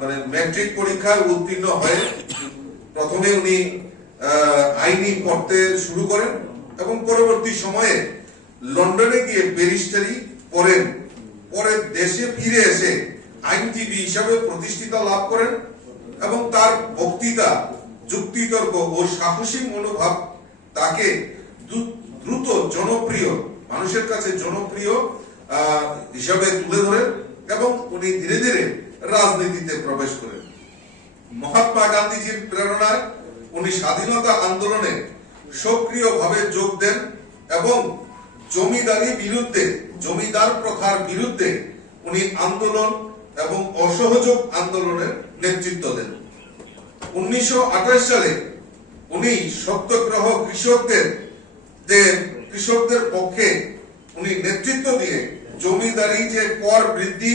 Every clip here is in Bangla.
মানে ম্যাট্রিক পরীক্ষায় উত্তীর্ণ হয়ে প্রথমে উনি আইনি পড়তে শুরু করেন এবং পরবর্তী সময়ে লন্ডনে গিয়ে ব্যারিস্টারি পড়েন পরে দেশে ফিরে এসে আইনজীবী হিসাবে প্রতিষ্ঠিতা লাভ করেন এবং তার বক্তৃতা, যুক্তিতর্ক ও সাহসী মনোভাব তাকে দ্রু- দ্রুত জনপ্রিয়, মানুষের কাছে জনপ্রিয় হিসাবে তুলে ধরেন এবং উনি ধীরে ধীরে রাজনীতিতে প্রবেশ করেন। মহাত্মা গান্ধীজির প্রেরণায় উনি স্বাধীনতা আন্দোলনে সক্রিয়ভাবে যোগ দেন এবং জমিদারি বিরুদ্ধে, জমিদার প্রথার বিরুদ্ধে উনি আন্দোলন এবং অসহযোগ আন্দোলনের নেতৃত্ব দেন। উনিশশো আঠাশ সালে উনি সত্যগ্রহ কৃষকদের কৃষকদের পক্ষে উনি নেতৃত্ব দিয়ে জমিদারি যে কর বৃদ্ধি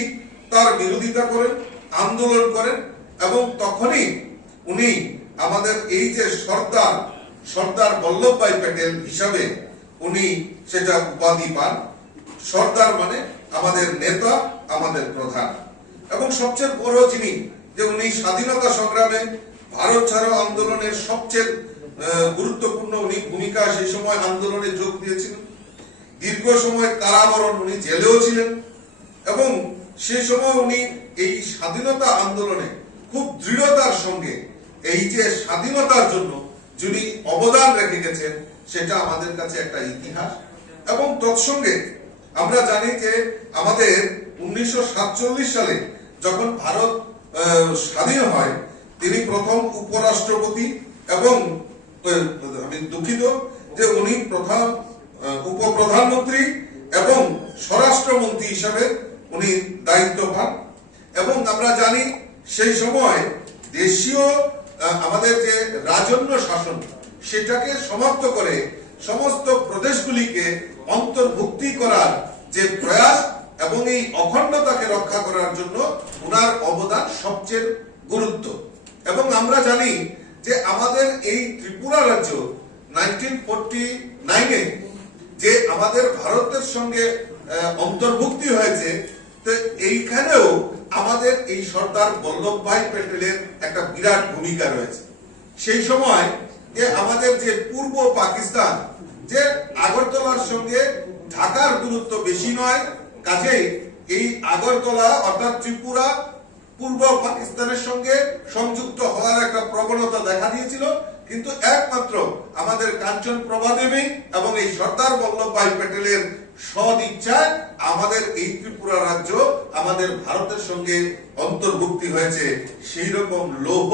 তার বিরোধিতা করেন, আন্দোলন করেন এবং তখনই উনি আমাদের এই যে সর্দার সর্দার বল্লভভাই প্যাটেল হিসাবে উনি সেটা উপাধি পান। সর্দার মানে আমাদের নেতা, আমাদের প্রধান। এবং সবচেয়ে বড় যিনি, যে উনি স্বাধীনতা সংগ্রামে ভারত ছাড়ো আন্দোলনের সবচেয়ে গুরুত্বপূর্ণ উনি ভূমিকা সেই সময় আন্দোলনে যোগ দিয়েছিলেন। দীর্ঘ সময় কারাবরণ উনি জেলেও ছিলেন এবং সেই সময় উনি এই স্বাধীনতা আন্দোলনে খুব দৃঢ়তার সঙ্গে এই যে স্বাধীনতার জন্য যিনি অবদান রেখে গেছেন সেটা আমাদের কাছে একটা ইতিহাস। এবং তৎসঙ্গে আমরা জানি যে আমাদের উনিশশো সাতচল্লিশ সালে যখন ভারত স্বাধীন হয় তিনি প্রথম উপরাষ্ট্রপতি এবং আমি দুঃখিত যে উনি আহ, উপপ্রধানমন্ত্রী এবং স্বরাষ্ট্রমন্ত্রী হিসাবে উনি দায়িত্বভাব এবং আমরা জানি সেই সময় দেশীয় আমাদের যে রাজন্য শাসন, সেটাকে সমাপ্ত করে সমস্ত প্রদেশগুলিকে অন্তর্ভুক্তি করার যে প্রয়াস এবং এই অখণ্ডতাকে রক্ষা করার জন্য ওনার অবদান সবচেয়ে গুরুত্ব। এবং আমরা জানি যে আমাদের এই ত্রিপুরা রাজ্য নাইনটিন ফোরটি নাইনে যে আমাদের ভারতের সঙ্গে অন্তর্ভুক্তি হয়েছে এইখানেও আমাদের এই সর্দার বল্লভভাই প্যাটেলের একটা বিরাট ভূমিকা রয়েছে। সেই সময় যে আমাদের যে পূর্ব পাকিস্তান, যে আগরতলার সঙ্গে ঢাকার দূরত্ব বেশি নয়, কাজেই এই আগরতলা অর্থাৎ ত্রিপুরা পূর্ব পাকিস্তানের সঙ্গে সংযুক্ত হওয়ার একটা প্রবণতা দেখা দিয়েছিল। কিন্তু একমাত্র আমাদের কাঞ্চন প্রভা দেবী এবং এই সর্দার বল্লভভাই প্যাটেলের সদ ইচ্ছায় আমাদের এই ত্রিপুরা রাজ্য আমাদের ভারতের সঙ্গে অন্তর্ভুক্তি হয়েছে সেই রকম লৌহ